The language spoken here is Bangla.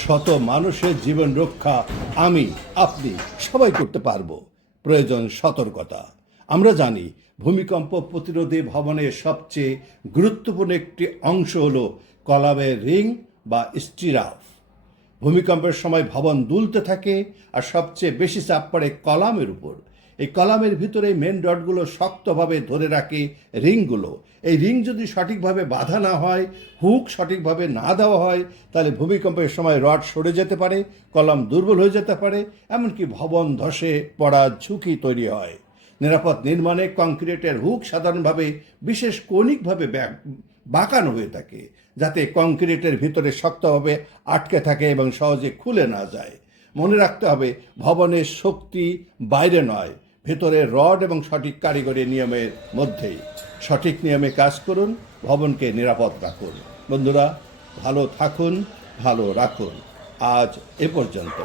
শত মানুষের জীবন রক্ষা আমি আপনি সবাই করতে পারবো। প্রয়োজন সতর্কতা। আমরা জানি ভূমিকম্প প্রতিরোধী ভবনের সবচেয়ে গুরুত্বপূর্ণ একটি অংশ হলো কলামের রিং বা স্টিরাফ। ভূমিকম্পের সময় ভবন দুলতে থাকে আর সবচেয়ে বেশি চাপ পড়ে কলামের উপর। এই কলামের ভিতরে মেন রডগুলো শক্তভাবে ধরে রাখে রিংগুলো। এই রিং যদি সঠিকভাবে বাঁধা না হয়, হুক সঠিকভাবে না দেওয়া হয়, তাহলে ভূমিকম্পের সময় রড সরে যেতে পারে, কলাম দুর্বল হয়ে যেতে পারে, এমনকি ভবন ধসে পড়ার ঝুঁকি তৈরি হয়। নিরাপদ নির্মাণে কংক্রিটের হুক সাধারণভাবে বিশেষ কৌণিকভাবে বাঁকানো হয়ে থাকে, যাতে কংক্রিটের ভিতরে শক্তভাবে আটকে থাকে এবং সহজে খুলে না যায়। মনে রাখতে হবে, ভবনের শক্তি বাইরে নয়, ভেতরে রড এবং সঠিক কারিগরি নিয়মের মধ্যেই। সঠিক নিয়মে কাজ করুন, ভবনকে নিরাপদ রাখুন। বন্ধুরা, ভালো থাকুন, ভালো রাখুন। আজ এ পর্যন্ত।